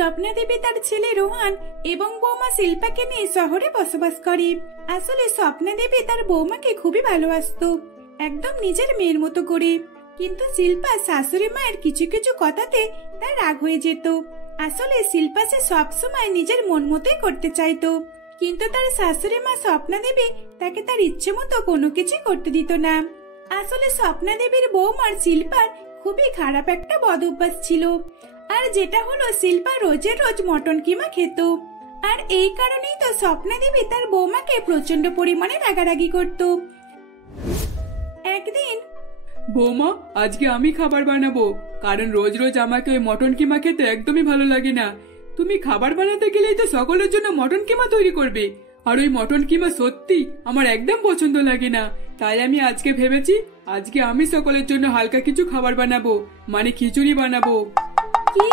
স্বপ্না দেবী তার ছেলে রোহান এবং বৌমা শিল্পাকে নিয়ে শহরে বসবাস করে। আসলে স্বপ্না দেবী তার বৌমাকে খুবই ভালোবাসতো, একদম নিজের মেয়ের মতো করে। কিন্তু শিল্পা শাশুড়ি মায়ের কিছু কিছু কথাতে তার রাগ হয়ে যেত। আসলে শিল্পা সে সবসময় নিজের মন মতোই করতে চাইতো, কিন্তু তার শাশুড়ি মা স্বপ্না দেবী তাকে তার ইচ্ছে মতো কোনো কিছু করতে দিত না। আসলে স্বপ্না দেবীর বৌমার শিল্পার খুবই খারাপ একটা বদ অভ্যাস ছিল, আর যেটা হলো শিল্পা রোজের রোজ মটন কিমা খেত। আর এই কারণেই তো স্বপ্না দেবী তার বৌমাকে প্রচন্ড পরিমাণে রাগারাগি করত। একদিন, বৌমা, আজকে আমি খাবার বানাবো, কারণ রোজ রোজ আমাকে ওই মটন কিমা খেতে একদমই ভালো লাগে না। তুমি খাবার বানাতে গেলেই তো সকলের জন্য মটন কিমা তৈরি করবে, আর ওই মটন কিমা সত্যি আমার একদম পছন্দ লাগে না। তাই আমি আজকে ভেবেছি আজকে আমি সকলের জন্য হালকা কিছু খাবার বানাবো, মানে খিচুড়ি বানাবো। কি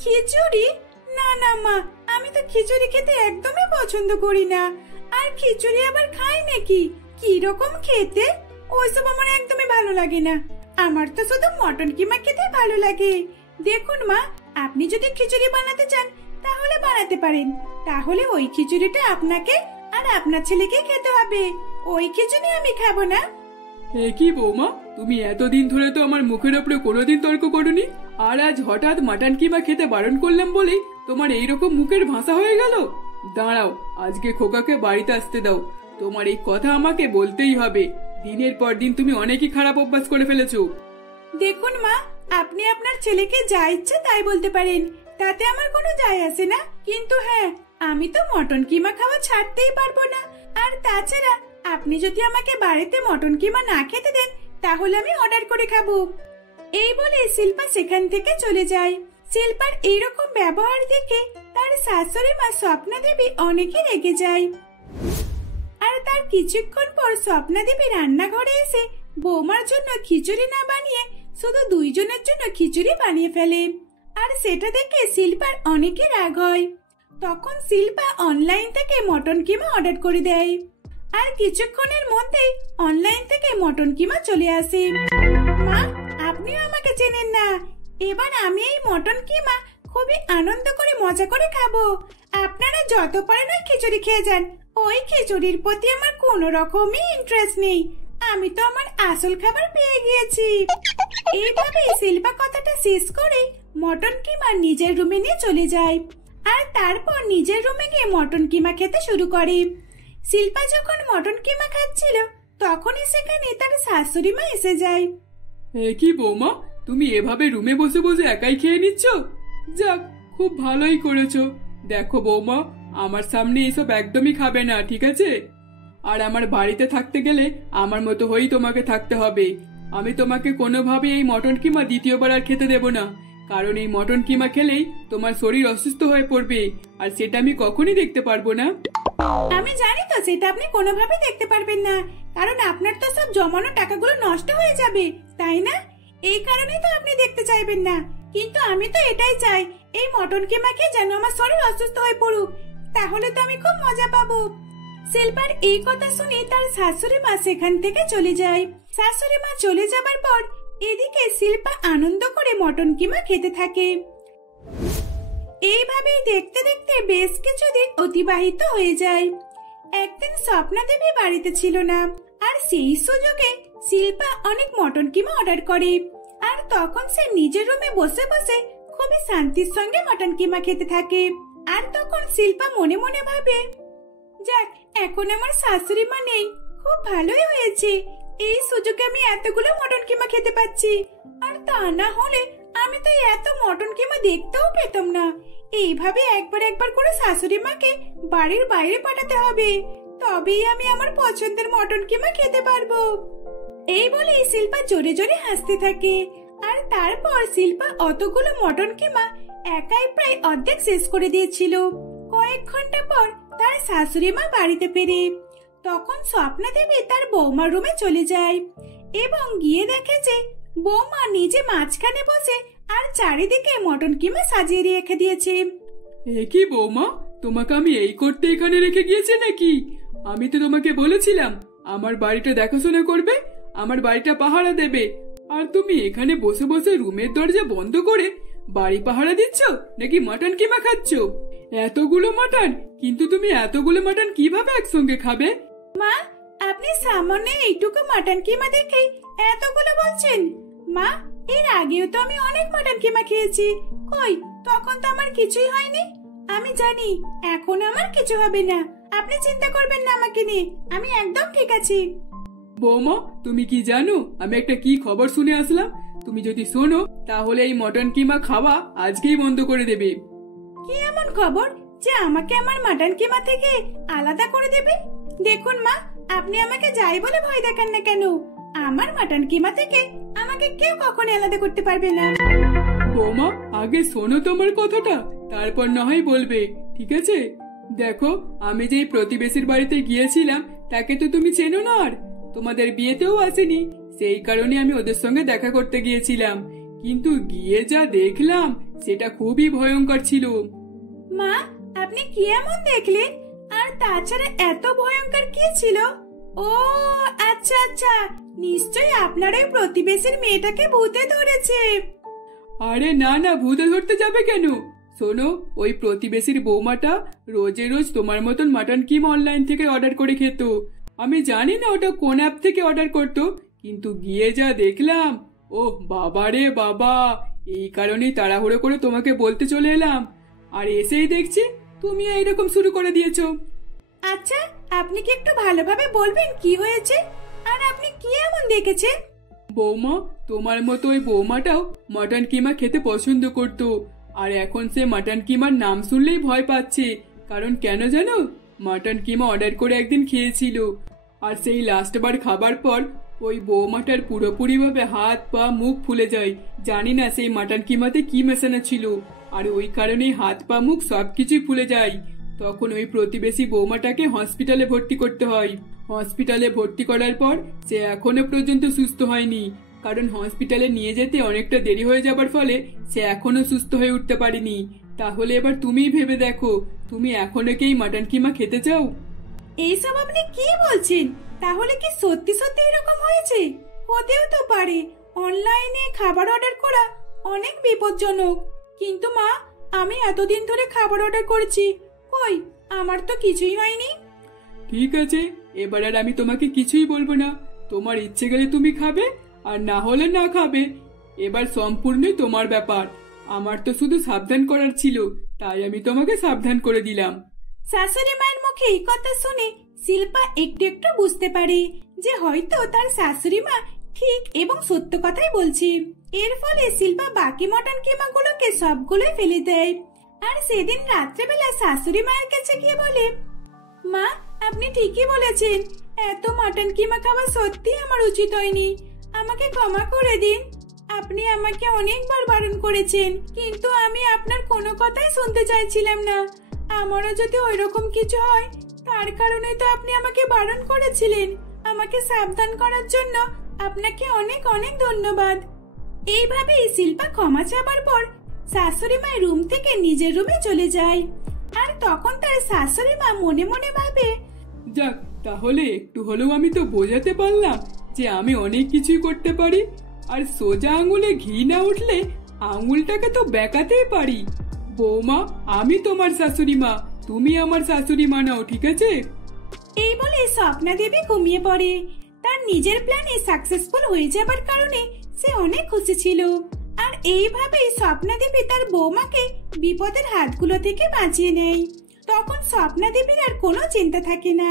খিচুড়ি? না না মা, আমি তো খিচুড়ি খেতে একদমই পছন্দ করি না। আর খিচুড়ি আবার খাই নাকি? কি রকম খেতে? ওইসব আমার একদমই ভালো লাগে না। আমার তো শুধু মটন কিমা খেতে ভালো লাগে। দেখুন মা, আপনি যদি খিচুড়ি বানাতে চান তাহলে বানাতে পারেন, তাহলে ওই খিচুড়িটা আপনাকে আর আপনার ছেলেকে খেতে হবে। ওই খিচুড়ি আমি খাবো না। কি বৌমা, তুমি এতদিন ধরে তো আমার মুখের ওপরে কোনোদিন তর্ক করোনি, আর আজ হঠাৎ মাটন কিমা খেতে বারণ করলাম বলেই তোমার এইরকম মুখের ভাষা হয়ে গেল? দাঁড়াও, আজকে খোকাকে বাড়িতে আসতে দাও, তোমার এই কথা আমাকে বলতেই হবে। দিনের পর দিন তুমি অনেকই খারাপ অভ্যাস করে ফেলেছো। দেখুন মা, আপনি আপনার ছেলেকে যা ইচ্ছে তাই বলতে পারেন, তাতে আমার কোনো যায় আসে না। কিন্তু হ্যাঁ, আমি তো মটন কিমা খাওয়া ছাড়তেই পারবো না। আর তাছাড়া আপনি যদি আমাকে বাড়িতে মটন কিমা না খেতে দেন তাহলে আমি অর্ডার করে খাবো। এই বলে শিল্পা সেখান থেকে চলে যায়। শিল্পার এইরকম ব্যবহার দেখে তার শাশুড়ি মা স্বপ্না দেবী অনেকই রেগে যায়। আর তার কিছুক্ষণ পর স্বপ্না দেবী রান্নাঘরে এসে বৌমার জন্য খিচুড়ি না বানিয়ে শুধু দুইজনের জন্য খিচুড়ি বানিয়ে ফেলে। আর সেটা দেখে শিল্পার অনেকই রাগ হয়। তখন শিল্পা অনলাইন থেকে মটন কিমা অর্ডার করে দেয়, আর কিছুক্ষণের মধ্যেই অনলাইন থেকে মটন কিমা চলে আসে। মা, আপনিও আমাকে চেনেন না। এবার আমি এই মটন কিমা খুবই আনন্দ করে মজা করে খাবো। আপনারা যত পারেন ওই খিচুড়ি খেয়ে যান, ওই খিচুড়ির প্রতি আমার কোনো রকমই ইন্টারেস্ট নেই। আমি তো আমার আসল খাবার পেয়ে গিয়েছি। এইভাবে শিল্পা কথাটা শেষ করে মটন কিমা নিজের রুমে নিয়ে চলে যায়, আর তারপর নিজের রুমে গিয়ে মটন কিমা খেতে শুরু করে। শিল্পা যখন মটন কিমা খাচ্ছিল তখনই সেখানে তার শাশুড়ি মা এসে যায়। কি বৌমা, তুমি এভাবে রুমে বসে বসে একাই খেয়ে নিচ্ছ? যাক, খুব ভালোই করেছো। দেখো বৌমা, আমার সামনে এসব একদমই খাবে না, ঠিক আছে? আর আমার বাড়িতে থাকতে গেলে আমার মতো হয়েই তোমাকে থাকতে হবে। আমি তোমাকে কোনোভাবে এই মটন কিমা দ্বিতীয়বার আর খেতে দেব না, কারণ এই মটন কিমা খেলেই তোমার শরীর অসুস্থ হয়ে পড়বে, আর সেটা আমি কখনই দেখতে পারবো না। আমি জানি তো সেটা আপনি কোনোভাবে দেখতে পারবেন না, কারণ আপনার তো সব জমানো টাকাগুলো নষ্ট হয়ে যাবে, তাই না? এই কারণেই তো আপনি দেখতে চাইবেন না। কিন্তু আমি তো এটাই চাই, এই মটন কিমা খেয়ে যেন আমার শরীর অসুস্থ হয়ে পড়ুক, তাহলে তো আমি খুব মজা পাবো। শিল্পার এই কথা শুনে তার শাশুড়ি মা সেখান থেকে চলে যায়। শাশুড়ি মা চলে যাবার পর এদিকে শিল্পা আনন্দ করে মটন কিমা খেতে থাকে। এইভাবেই দেখতে দেখতে বেশ কিছুদিন অতিবাহিত হয়ে যায়। একদিন স্বপ্না দেবী বাড়িতে ছিল না, আর সেই সুযোগে শিল্পা অনেক মটন কিমা অর্ডার করে। আর তখন সে নিজের রুমে বসে বসে খুবই শান্তির সঙ্গে মটন কিমা খেতে থাকে। আর তখন শিল্পা মনে মনে ভাবে, যাক, এখন আমার শাশুড়ি মা নেই, খুব ভালোই হয়েছে। এই সুযোগে আমি এতগুলো মটন কিমা খেতে পাচ্ছি। আর তা না হলে আমি তো এত মটন কিমা দেখতেও পেতাম না। এইভাবে একবার একবার করে শাশুড়ি মাকে বাড়ির বাইরে পাঠাতে হবে, তবেই আমি আমার পছন্দের মটন কিমা খেতে পারবো। এই বলে শিল্পা জোরে জোরে হাসতে থাকে। আর তারপর শিল্পা অতগুলো মটন কিমা একাই প্রায় অর্ধেক শেষ করে দিয়েছিল। কয়েক ঘন্টা পর তার শাশুড়ি মা বাড়িতে ফেরে। তখন স্বপ্না দেবী তার বৌমার রুমে চলে যায় এবং গিয়ে দেখে যে বৌমা নিজে মাঝখানে বসে আর চারিদিকে মটন কিমা সাজিয়ে রেখে দিয়েছে। কি বৌমা, তোমাকে আমি এই করতে এখানে রেখে গিয়েছি নাকি? আমি তো তোমাকে বলেছিলাম আমার বাড়িটা দেখাশোনা করবে, আমার বাড়িটা পাহারা দেবে, আর তুমি এখানে বসে বসে রুমের দরজা বন্ধ করে বাড়ি পাহারা দিচ্ছ নাকি মাটন কিমা খাচ্ছ? এতগুলো মাটন, কিন্তু তুমি এতগুলো মাটন কিভাবে একসঙ্গে খাবে? মা, আপনি সামনে এইটুকু মাটন কিমা দেখেই এতগুলো বলছেন? মা, এর আগেও তো আমি অনেক মাটন কিমা খেয়েছি। কই, তখন তো আমার কিছুই হয়নি। আমি জানি এখন আমার কিছু হবে না। আপনি চিন্তা করবেন না আমাকে নিয়ে, আমি একদম ঠিক আছি। বৌমা, তুমি কি জানো আমি একটা কি খবর শুনে আসলাম? তুমি যদি শোনো তাহলে এই মটন কিমা খাওয়া আজকেই বন্ধ করে দেবে। কি এমন খবর যে আমাকে আমার মাটন কিমা থেকে আলাদা করে দেবে? দেখুন মা, আপনি আমাকে যাই বলে ভয় দেখান না কেন, আমার মাটন কিমা থেকে আমাকে কেউ কখনো আলাদা করতে পারবে না। বৌমা, আগে শোনো তোমার কথাটা, তারপর না হয় বলবে, ঠিক আছে? দেখো, আমি যেই প্রতিবেশীর বাড়িতে গিয়েছিলাম তাকে তো তুমি চেনো না, আর তোমাদের বিয়েতেও আসেনি। সেই কারণে আমি ওদের সঙ্গে দেখা করতে গিয়েছিলাম, কিন্তু গিয়ে যা দেখলাম সেটা খুবই ভয়ঙ্কর ছিল। মা, আপনি কি এমন দেখলেন? আর তাছাড়া এত ভয়ঙ্কর কি ছিল? ও আচ্ছা আচ্ছা, নিশ্চয়ই আপনার ওই প্রতিবেশীর মেয়েটাকে ভূতে ধরেছে। আরে না না, ভূতে ধরতে যাবে কেন? শোনো, ওই প্রতিবেশীর বৌমাটা রোজে রোজ তোমার মতন মাটন কিমা অনলাইন থেকে অর্ডার করে খেত। আমি জানি না ওটা কোন অ্যাপ থেকে অর্ডার করতো, কিন্তু গিয়ে যা দেখলাম, ওহ বাবা রে বাবা! এই কারণেই তাড়াহুড়ো করে তোমাকে বলতে চলে এলাম, আর এসেই দেখছি তুমি এইরকম শুরু করে দিয়েছো। আচ্ছা, আপনি কি একটু ভালোভাবে বলবেন কি হয়েছে, আর আপনি কি এমন দেখেছেন? বৌমা, তোমার মতো ওই বৌমাটাও মটন কিমা খেতে পছন্দ করতো, আর এখন সে মটন কিমার নাম শুনলেই ভয় পাচ্ছে। কারণ কেন জানো? মটন কিমা অর্ডার করে একদিন খেয়েছিল, আর সেই লাস্টবার খাবার পর ওই বৌমাটার পুরোপুরিভাবে হাত পা মুখ ফুলে যায়। জানি না সেই মটন কিমাতে কি মেশানো ছিল, আর ওই কারণেই হাত পা মুখ সবকিছুই ফুলে যায়। তখন ওই প্রতিবেশী বৌমাটাকে হসপিটালে ভর্তি করতে হয়। হসপিটালে ভর্তি করার পর সে এখনো পর্যন্ত সুস্থ হয়নি, কারণ হসপিটালে নিয়ে যেতে অনেকটা দেরি হয়ে যাবার ফলে সে এখনো সুস্থ হয়ে উঠতে পারেনি। তাহলে এবার তুমিই ভেবে দেখো, তুমি এখনো কি মাটন কিমা খেতে চাও? এইসব আপনি কি বলছেন? তাহলে কি সত্যি সত্যি এরকম হয়েছে? হতেও তো পারে। অনলাইনে খাবার অর্ডার করা অনেক বিপজ্জনক। কিন্তু মা, আমি এতদিন ধরে খাবার অর্ডার করেছি, কই আমার তো কিছুই হয়নি। ঠিক আছে, এবার আর আমি তোমাকে কিছুই বলবো না। তোমার ইচ্ছে গেলে তুমি খাবে, আর না হলে না খাবে। এবার সম্পূর্ণই তোমার ব্যাপার। আমার তো শুধু সাবধান করার ছিল, তাই আমি তোমাকে সাবধান করে দিলাম। শাশুড়ি মায়ের মুখে এই কথা শুনে শিল্পা একটু একটু বুঝতে পারে যে হয়তো তার শাশুড়ি মা ঠিক এবং সত্য কথাই বলছে। এর ফলে শিল্পা বাকি মটন কিমাগুলোকে সবগুলোই ফেলে দেয়, আর সেদিন রাত্রেবেলা শাশুড়ি মায়ের কাছে গিয়ে বলে, মা, আপনি ঠিকই বলেছেন, এত মটন কিমা খাওয়া সত্যি আমার উচিত হয়নি। আমাকে ক্ষমা করে দিন। আপনি আমাকে অনেকবার বারণ করেছেন, কিন্তু আমি আপনার কোনো কথাই শুনতে চাইছিলাম না। আমারও যদি ওইরকম কিছু হয়, তার কারণে তো আপনি আমাকে বারণ করেছিলেন। আমাকে সাবধান করার জন্য আপনাকে অনেক অনেক ধন্যবাদ। এইভাবেই শিল্পা ক্ষমা চাবার পর শাশুড়ি মা রুম থেকে নিজের রুমে চলে যায়। আর তখন তার শাশুড়ি মা মনে মনে ভাবে, যাক, তাহলে একটু হলেও আমি তো বোঝাতে পারলাম যে আমি অনেক কিছুই করতে পারি, আর সোজা আঙুলে ঘি না উঠলে আঙুলটাকে তো বেঁকাতেই পারি। বৌমা, আমি তোমার শাশুড়ি মা, তুমি আমার শাশুড়ি মা নাও, ঠিক আছে? এই বলে স্বপ্না দেবী ঘুমিয়ে পড়ে। তার নিজের প্ল্যানে সাকসেসফুল হয়ে যাবার কারণে সে অনেক খুশি ছিল। আর এইভাবেই স্বপ্না দেবী তার বৌমাকে বিপদের হাতগুলো থেকে বাঁচিয়ে নেয়। তখন স্বপ্না দেবীর আর কোনো চিন্তা থাকে না,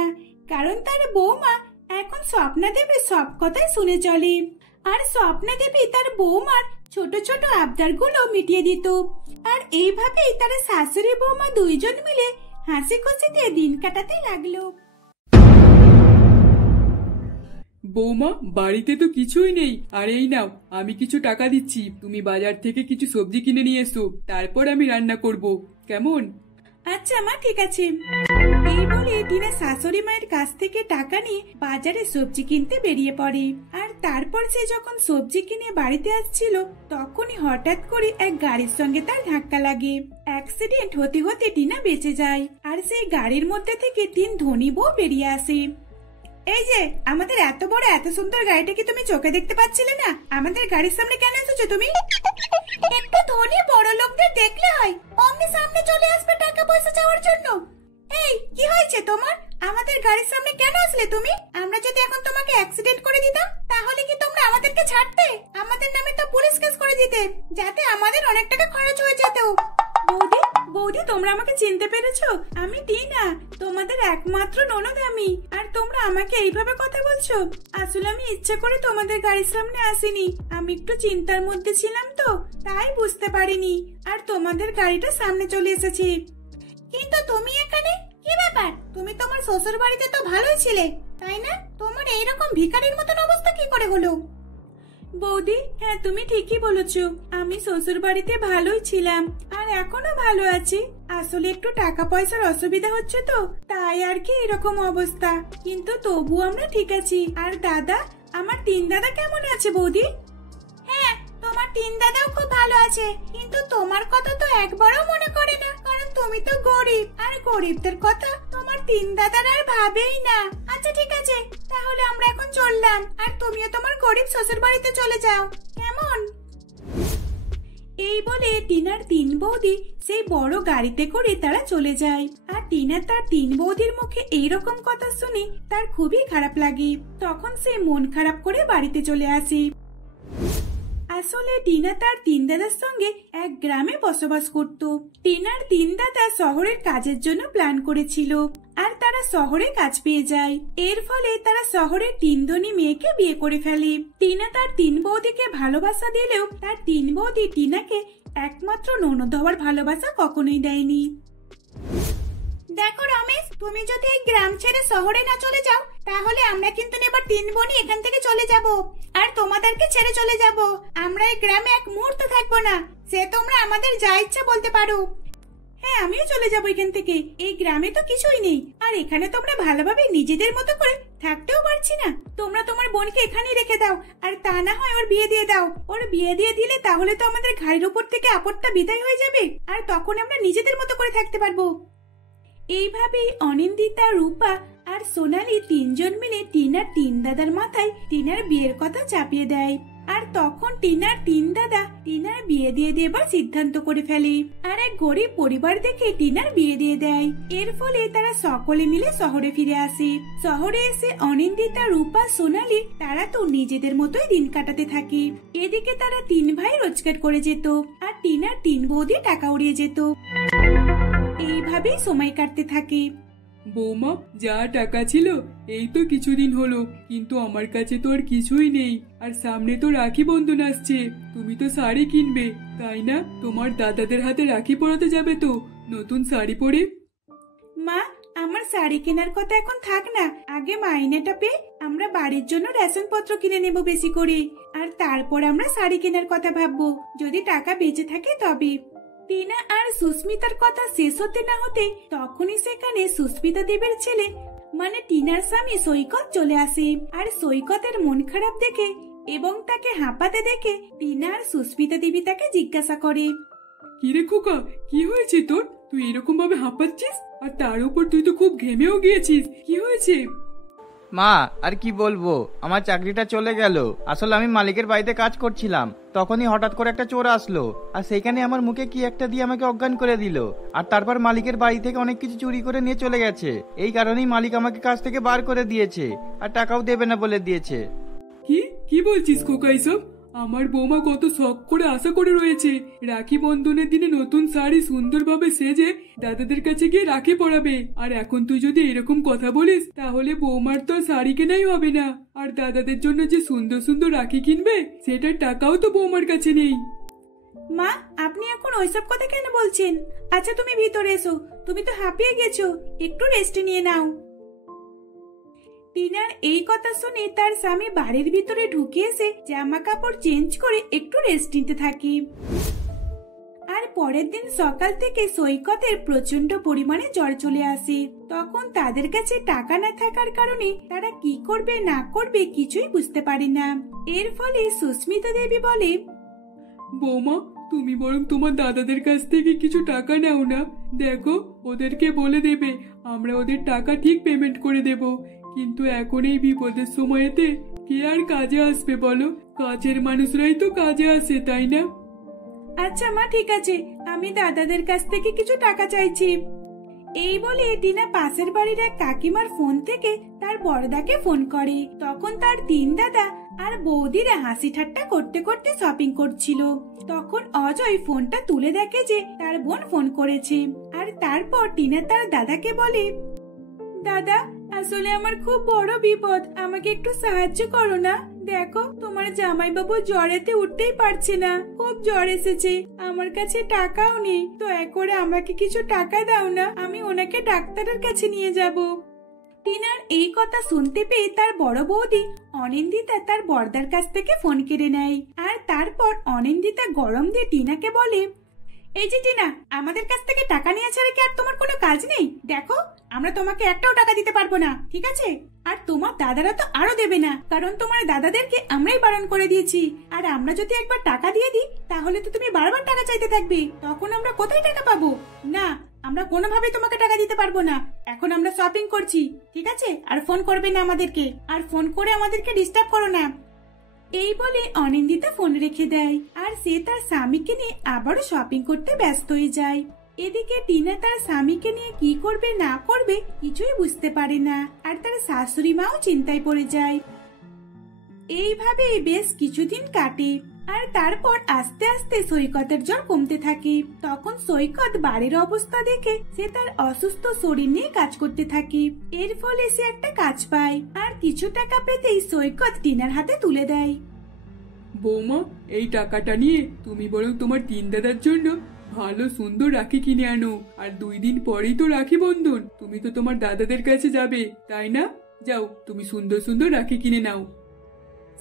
কারণ তার বৌমা এখন স্বপ্না দেবীর সব কথাই শুনে চলে। আর স্বপ্না দেবী তার বৌমার ছোট ছোট আবদারগুলো মিটিয়ে দিত। আর এইভাবেই তার শাশুড়ি বৌমা দুইজন মিলে হাসি খুশিতে দিন কাটাতে লাগলো। বৌমা, বাড়িতে তো কিছুই নেই, আর এই নাও আমি কিছু টাকা দিচ্ছি, তুমি বাজার থেকে কিছু সবজি কিনে নিয়ে এসো, তারপর আমি রান্না করব, কেমন? আচ্ছা মা, ঠিক আছে। এই বলে টিনা শাশুড়ি মায়ের কাছ থেকে টাকা নিয়ে বাজারে সবজি কিনতে বেরিয়ে পড়ে। আর তারপর সে যখন সবজি কিনে বাড়িতে আসছিল, তখনই হঠাৎ করে এক গাড়ির সঙ্গে তার ধাক্কা লাগে। অ্যাক্সিডেন্ট হতে হতে টিনা বেঁচে যায়, আর সেই গাড়ির মধ্যে থেকে তিন ধনী বউ বেরিয়ে আসে। এই যে আমাদের এত বড় এত সুন্দর গাড়িটা কি তুমি চোখে দেখতে পাচ্ছিলে না? আমাদের গাড়ির সামনে কেন এসেছো তুমি? একটু ধনী বড় দে, যাতে আমাদের অনেক টাকা খরচ হয়ে যেত। বৌদি, বৌদি, তোমরা আমাকে চিনতে পেরেছো? আমি টিনা, তোমাদের একমাত্র ননদ আমি। আর তোমরা আমাকে এইভাবে কথা বলছো? আসলে আমি ইচ্ছে করে তোমাদের গাড়ির সামনে আসিনি, আমি একটু চিন্তার মধ্যে ছিলাম তো, তাই বুঝতে পারিনি, আর তোমাদের গাড়িটা সামনে চলে এসেছি। কিন্তু তুমি এখানে কি ব্যাপার? তুমি তোমার শ্বশুর বাড়িতে তো ভালোই ছিলে, তাই না? তোমার এইরকম ভিখারির মতন অবস্থা কি করে হলো? বৌদি, হ্যাঁ তুমি ঠিকই বলেছো, আমি শ্বশুর বাড়িতে ভালোই ছিলাম আর এখনো ভালো আছি। আসলে একটু টাকা পয়সার অসুবিধা হচ্ছে তো, তাই আর কি এরকম অবস্থা, কিন্তু তবু আমরা ঠিক আছি। আর দাদা, আমার তিন দাদা কেমন আছে বৌদি? হ্যাঁ, তোমার তিন দাদাও খুব ভালো আছে, কিন্তু তোমার কথা তো একবারও মনে করে না, কারণ তুমি তো গরিব, আর গরিবদের কথা তোমার তিন দাদার আর ভাবেই না। আচ্ছা ঠিক আছে, তাহলে আমরা এখন চললাম, আর তুমিও তোমার গরিব শ্বশুর বাড়িতে চলে যাও, কেমন? এই বলে টিনার তিন বৌদি সেই বড় গাড়িতে করে তারা চলে যায়। আর টিনা তার তিন বৌদির মুখে এইরকম কথা শুনে তার খুবই খারাপ লাগে। তখন সে মন খারাপ করে বাড়িতে চলে আসে। আসলে টিনা তার তিন দাদার সঙ্গে এক গ্রামে বসবাস করত। টিনার তিন দাদা শহরের কাজের জন্য প্ল্যান করেছিল, আর তারা শহরে কাজ পেয়ে যায়। এর ফলে তারা শহরের তিন ধনী মেয়েকে বিয়ে করে ফেলে। টিনা তার তিন বৌদিকে ভালোবাসা দিলেও তার তিন বৌদি টিনাকে একমাত্র ননদ হওয়ার ভালোবাসা কখনোই দেয়নি। দেখো রমেশ, তুমি যদি এই গ্রাম ছেড়ে শহরে না চলে যাও, তাহলে আমরা কিন্তু এবার তিন বোনই এখান থেকে চলে যাব, আর তোমাদেরকে ছেড়ে চলে যাব। আমরা এই গ্রামে এক মুহূর্ত থাকবো না, সে তোমরা আমাদের যা ইচ্ছা বলতে পারো। হ্যাঁ, আমিও চলে যাবো এখান থেকে, এই গ্রামে তো কিছুই নেই, আর এখানে তোমরা ভালোভাবে নিজেদের মতো করে থাকতেও পারছি না। তোমরা তোমার বোনকে এখানেই রেখে দাও, আর তা না হয় ওর বিয়ে দিয়ে দাও। ওর বিয়ে দিয়ে দিলে তাহলে তো আমাদের ঘাড়ের উপর থেকে আপদটা বিদায় হয়ে যাবে, আর তখন আমরা নিজেদের মতো করে থাকতে পারবো। এইভাবেই অনিন্দিতা, রূপা আর সোনালি তিনজন মিলে টিনার তিন দাদার মাথায় টিনার বিয়ের কথা চাপিয়ে দেয়। আর তখন টিনার তিন দাদা টিনার বিয়ে দিয়ে দেবার সিদ্ধান্ত করে ফেলে, আর এক গরিব পরিবার দেখে টিনার বিয়ে দিয়ে দেয়। এর ফলে তারা সকলে মিলে শহরে ফিরে আসে। শহরে এসে অনিন্দিতা, রূপা, সোনালি তারা তো নিজেদের মতোই দিন কাটাতে থাকে। এদিকে তারা তিন ভাই রোজগার করে যেত, আর টিনার তিন বৌদি টাকা উড়িয়ে যেত। এইভাবেই সময় কাটতে থাকে। বৌমা, যা টাকা ছিল এই তো কিছুদিন হলো, কিন্তু আমার কাছে তো আর কিছুই নেই। আর সামনে তো রাখি বন্ধন আসছে, তুমি তো শাড়ি কিনবে তাই না? তোমার দাদাদের হাতে রাখি পরাতে যাবে তো নতুন শাড়ি পরে? মা, আমার শাড়ি কেনার কথা এখন থাক না, আগে মাইনেটা পেয়ে আমরা বাড়ির জন্য রেশন পত্র কিনে নেব বেশি করে, আর তারপর আমরা শাড়ি কেনার কথা ভাববো, যদি টাকা বেঁচে থাকে তবে। টিনা আর সুস্মিতার কথা শেষ হতে না হতে তখনই সেখানে সুস্মিতা দেবীর ছেলে মানে টিনার স্বামী সৈকত চলে আসে। আর সৈকতের মন খারাপ দেখে এবং তাকে হাঁপাতে দেখে টিনা আর সুস্মিতা দেবী তাকে জিজ্ঞাসা করে, কিরে খোকা, কি হয়েছে তোর? তুই এরকম ভাবে হাঁপাচ্ছিস, আর তার উপর তুই তো খুব ঘেমেও গিয়েছিস, কি হয়েছে? মা, আর কি বলবো, আমার চাকরিটা চলে গেল। আসলে আমি মালিকের বাড়িতে কাজ করছিলাম, তখনই হঠাৎ করে একটা চোর আসলো, আর সেইখানে আমার মুখে কি একটা দিয়ে আমাকে অজ্ঞান করে দিল, আর তারপর মালিকের বাড়ি থেকে অনেক কিছু চুরি করে নিয়ে চলে গেছে। এই কারণেই মালিক আমাকে কাজ থেকে বার করে দিয়েছে, আর টাকাও দেবে না বলে দিয়েছে। কি কি বলছিস খোকা এসব? আমার বৌমা কত শখ করে আশা করে রয়েছে রাখি বন্ধনের দিনে নতুন শাড়ি সুন্দরভাবে সেজে দাদাদের কাছে গিয়ে রাখি পরাবে, আর এখন তুই যদি এরকম কথা বলিস তাহলে বৌমার তো শাড়ি কেনাই হবে না, আর দাদাদের জন্য যে সুন্দর সুন্দর রাখি কিনবে সেটার টাকাও তো বৌমার কাছে নেই। মা, আপনি এখন ওইসব কথা কেন বলছেন? আচ্ছা তুমি ভিতরে এসো, তুমি তো হাঁপিয়ে গেছো, একটু রেস্ট নিয়ে নাও। টিনার এই কথা শুনে তার স্বামী বাড়ির ভিতরে ঢুকে এসে জামা কাপড় চেঞ্জ করে একটু রেস্ট নিতে থাকে। আর পরের দিন সকাল থেকে সৈকতের প্রচন্ড পরিমাণে জ্বর চলে আসে। তখন তাদের কাছে টাকা না থাকার কারণে তারা কি করবে না করবে কিছুই বুঝতে পারে না। এর ফলে সুস্মিতা দেবী বলে, বৌমা, তুমি বরং তোমার দাদাদের কাছ থেকে কিছু টাকা নাও না, দেখো ওদেরকে বলে দেবে আমরা ওদের টাকা ঠিক পেমেন্ট করে দেব। কিন্তু এখন এই বিপদের সময়েতে কে আর কাজে আসবে বলো? কাজের মানুষরাই তো কাজে আসে, তাই না? আচ্ছা মা, ঠিক আছে, আমি দাদাদের কাছ থেকে কিছু টাকা চাইছি। এই বলে টিনা পাশের বাড়ির এক কাকিমার ফোন থেকে তার বড়দাকে ফোন করে। তখন তার তিন দাদা আর বৌদিরা হাসি ঠাট্টা করতে করতে শপিং করছিল। তখন অজয় ফোনটা তুলে দেখে যে তার বোন ফোন করেছে। আর তারপর টিনা তার দাদাকে বলে, দাদা আসলে আমার খুব বড় বিপদ, আমাকে একটু সাহায্য করো না। দেখো তোমার জামাইবাবু জ্বরেতে উঠতেই পারছে না, খুব জ্বর এসেছে, আমার কাছে টাকাও নেই, দয়া করে আমাকে কিছু টাকা দাও না, আমি ওনাকে ডাক্তারের কাছে নিয়ে যাব। টিনার এই কথা শুনতে পেয়ে তার বড় বৌদি অনিন্দিতা তার বর্দার কাছ থেকে ফোন কেড়ে নেয়। আর তারপর অনিন্দিতা গরম দিয়ে টিনাকে বলে, এই যে টিনা, আমাদের কাছ থেকে টাকা নিয়ে ছাড়া কি আর তোমার কোনো কাজ নেই? দেখো আমরা তোমাকে একটাও টাকা দিতে পারবো না, ঠিক আছে? আর তোমার দাদারা তো আরো দেবে না, কারণ তোমার দাদাদেরকে আমরাই বারণ করে দিয়েছি। আর আমরা যদি একবার টাকা দিয়ে দিই তাহলে তো তুমি বারবার টাকা চাইতে থাকবে, তখন আমরা কোথায় টাকা পাবো? না, আমরা কোনোভাবে তোমাকে টাকা দিতে পারবো না, এখন আমরা শপিং করছি, ঠিক আছে? আর ফোন করবে না আমাদেরকে, আর ফোন করে আমাদেরকে ডিস্টার্ব করো না। এই বলে অনিন্দিতা ফোন রেখে দেয় আর সে তার স্বামীকে নিয়ে আবারও শপিং করতে ব্যস্ত হয়ে যায়। এদিকে টিনা তার স্বামীকে নিয়ে কি করবে না করবে কিছুই বুঝতে পারে না, আর তার শাশুড়ি মাও চিন্তায় পড়ে যায়। এইভাবে বেশ কিছুদিন কাটে আর তারপর আস্তে আস্তে সৈকতের জ্বর কমতে থাকে। তখন সৈকত বাড়ির অবস্থা দেখে সে তার অসুস্থ শরীর নিয়ে কাজ করতে থাকে। এর ফলে সে একটা কাজ পায় আর কিছু টাকা পেতেই সৈকত টিনার হাতে তুলে দেয়। বৌমা, এই টাকাটা নিয়ে তুমি বরং তোমার তিন দাদার জন্য ভালো সুন্দর রাখি কিনে আনো। আর 2 দিন পরেই তো রাখি বন্ধন, তুমি তো তোমার দাদাদের কাছে যাবে, তাই না? যাও, তুমি সুন্দর সুন্দর রাখি কিনে নাও।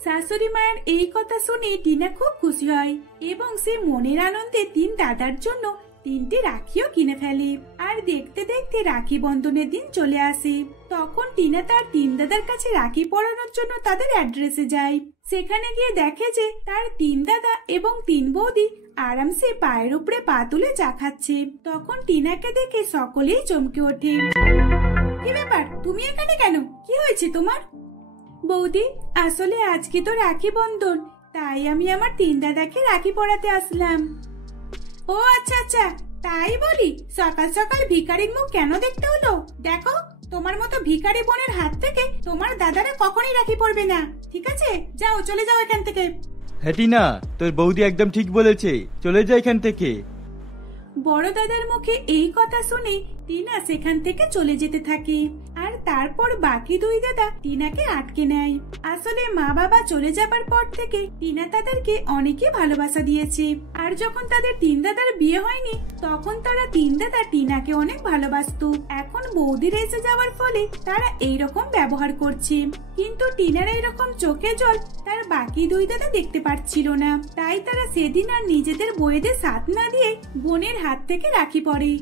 শাশুড়ি মায়ের এই কথা শুনে টিনা খুব খুশি হয় এবং সে মনের আনন্দে 3 দাদার জন্য 3টি রাখিও কিনে ফেলে। আর দেখতে দেখতে রাখি বন্ধনের দিন চলে আসে। তখন টিনা তার 3 দাদার কাছে রাখি পরানোর জন্য তাদের অ্যাড্রেসে যায়। সেখানে গিয়ে দেখে যে তার 3 দাদা এবং 3 বৌদি আরামসে পায়ের উপরে পা তুলে চা খাচ্ছে। তখন টিনাকে দেখে সকলেই চমকে ওঠে। কি ব্যাপার, তুমি এখানে কেন? কি হয়েছে তোমার? বৌদি, আসলে আজকে তো রাখি বন্ধন, তাই আমি আমার 3 দাদাকে রাখি পরাতে আসলাম। ও আচ্ছা আচ্ছা, তাই বলি সকাল সকাল ভিখারির মুখ কেন দেখতে হলো? দেখো, তোমার মতো ভিখারি বোনের হাত থেকে তোমার দাদারা কখনোই রাখি পরবে না, ঠিক আছে? যাও, চলে যাও এখান থেকে। হ্যাঁ টিনা, তোর বৌদি একদম ঠিক বলেছে, চলে যা এখান থেকে। বড় দাদার মুখে এই কথা শুনে টিনা সেখান থেকে চলে যেতে থাকে। আর তারপর বাকি 2 দাদা টিনাকে আটকে নেয়। আসলে মা বাবা চলে যাবার পর থেকে টিনা তাদেরকে অনেকই ভালোবাসা দিয়েছে। আর যখন তাদের 3 দাদার বিয়ে হয়নি তখন তারা 3 দাদা টিনাকে অনেক ভালোবাসতো। এখন বৌদির এসে যাওয়ার ফলে তারা এইরকম ব্যবহার করছে। কিন্তু টিনার এইরকম চোখে জল তার বাকি 2 দাদা দেখতে পাচ্ছিল না, তাই তারা সেদিন আর নিজেদের বউদের সাথ না দিয়ে বোনের হাত থেকে রাখি পরে।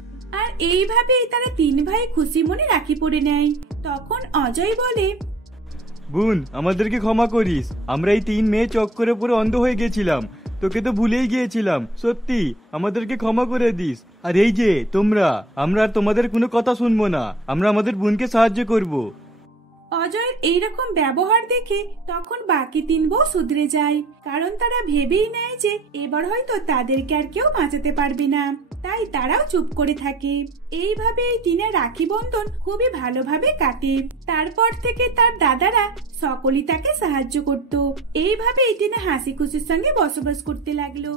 আর এইভাবেই তারা 3 ভাই খুশি মনে রাখি পরে নেয়। তখন অজয় বলে, বোন, আমাদেরকে ক্ষমা করিস, আমরা এই 3 মেয়ে চক্করে পুরো অন্ধ হয়ে গেছিলাম, তোকে তো ভুলেই গিয়েছিলাম, সত্যি আমাদেরকে ক্ষমা করে দিস। আর এই যে তোমরা, আমরা আর তোমাদের কোনো কথা শুনবো না, আমরা আমাদের বোনকে সাহায্য করব। অজয়ের এইরকম ব্যবহার দেখে তখন বাকি 3 বউ শুধরে যায়, কারণ তারা ভেবেই নেয় যে এবার হয়তো তাদেরকে আর কেউ বাঁচাতে পারবে না, তাই তারাও চুপ করে থাকে। এইভাবে টিনা রাখি বন্ধন খুবই ভালোভাবে কাটে। তারপর থেকে তার দাদারা সকলেই তাকে সাহায্য করত। এইভাবে টিনা হাসি খুশির সঙ্গে বসবাস করতে লাগলো।